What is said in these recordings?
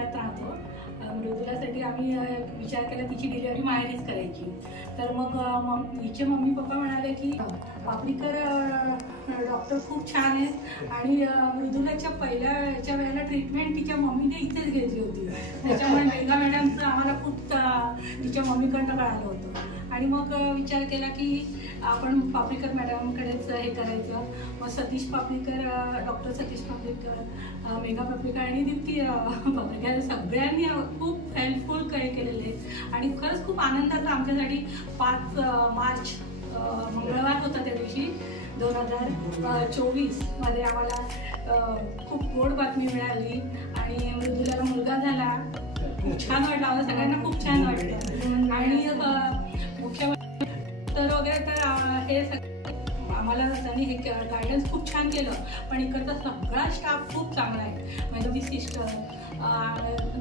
पुण्यात राहतो. मृदुलासाठी आम्ही विचार केला तिची डिलिव्हरी माहेरीच करायची. तर मग हिचे मम्मी पप्पा म्हणाले की पापरीकर डॉक्टर खूप छान आहेत आणि मृदुलाच्या पहिल्याच्या वेळेला ट्रीटमेंट तिच्या मम्मीने इथेच घेतली होती. त्याच्यामुळे मेघा मॅडमचं आम्हाला खूप तिच्या मम्मीकडनं कळालं होतं आणि मग विचार केला की आपण पापरीकर मॅडमकडेच हे करायचं. मग सतीश पापरीकर, डॉक्टर सतीश पापरीकर, मेघा पापरीकर आणि दीप्ती पापरीकर सगळ्यांनी खूप हेल्पफुल केलेले आणि खरंच खूप आनंदाचा आमच्यासाठी 5 मार्च मंगळवार होता त्या दिवशी 2024 मध्ये आम्हाला खूप गोड बातमी मिळाली आणि मृदुलाला मुलगा झाला. खूप छान वाटलं, आम्हाला सगळ्यांना खूप छान वाटलं आणि मुख्य तर वगैरे तर हे आम्हाला त्यांनी हे गायडन्स खूप छान केलं. पण इकडचा सगळा स्टाफ खूप चांगला आहे. मेहंदी सिस्टर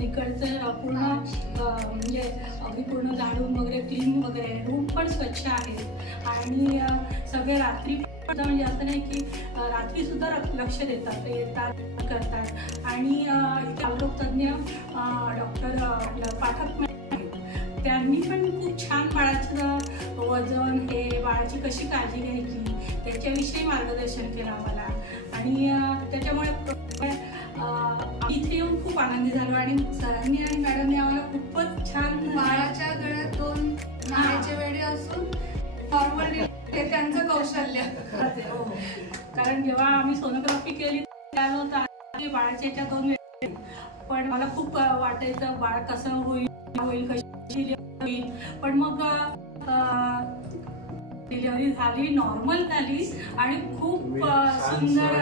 इकडचं पूर्ण म्हणजे अगदी पूर्ण झाडून वगैरे क्लीन वगैरे, रूम पण स्वच्छ आहेत आणि सगळे रात्री म्हणजे असं नाही की रात्री सुद्धा लक्ष देतात, येतात करतात आणि इथे अवलोक तज्ञ डॉक्टर पाठक त्यांनी पण खूप छान बाळाचं वजन हे बाळाची कशी काळजी घ्यायची त्याच्याविषयी मार्गदर्शन केलं आम्हाला आणि त्याच्यामुळे इथे येऊन खूप आनंदी झालो आणि सरांनी आणि मॅडमने आम्हाला खूपच छान. बाळाच्या गळ्यात 2 नाण्याचे वेळे असून नॉर्मल हे त्यांचं कौशल्य. कारण जेव्हा आम्ही सोनोग्राफी केली त्यानंतर बाळाच्या ह्याच्या 2 वेळे, पण मला खूप वाटायचं बाळ कसं होईल कशी होईल. पण मग डिलिव्हरी झाली, नॉर्मल झाली आणि खूप सुंदर.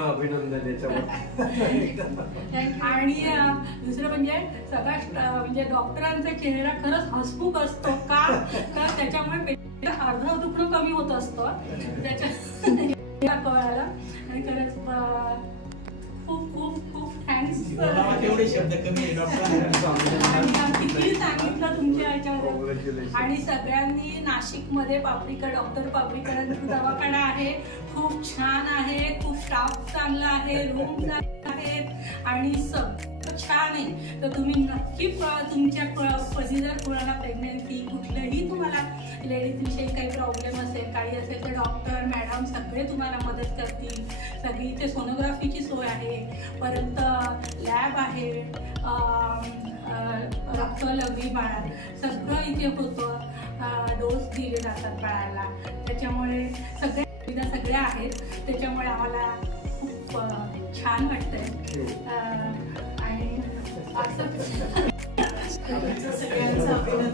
अभिनंदन आणि दुसरं म्हणजे सगळा म्हणजे डॉक्टरांचा चेहरा खरंच हसमुख असतो का, तर त्याच्यामुळे अर्ध दुखणं कमी होत असतं त्याच्या कळायला आणि खरंच खूप खूप खूप थँक्स. तेवढे शब्द कमी किती सांगितलं तुमच्या ह्याच्यामध्ये. आणि सगळ्यांनी नाशिकमध्ये पापरीकर डॉक्टर पापरीकरांचा दवाखाना आहे, खूप छान आहे, खूप स्टाफ चांगला आहे, रूम चांगले आहेत आणि सगळं छान आहे. तर तुम्ही नक्की तुमच्या कधी जर कोणाला प्रेग्नन्सी कुठलंही तुम्हाला लेडीज विषयी काही प्रॉब्लेम असेल काही असेल तर डॉक्टर मॅडम सगळे तुम्हाला मदत करतील. सगळी इथे सोनोग्राफीची सोय आहे, परत लॅब आहे, रक्त लघवी बाळा सगळं इथे होतं, डोस दिले जातात बाळाला. त्याच्यामुळे सगळ्या आहेत, त्याच्यामुळे आम्हाला खूप छान वाटतंय आणि असं सगळ्यांचं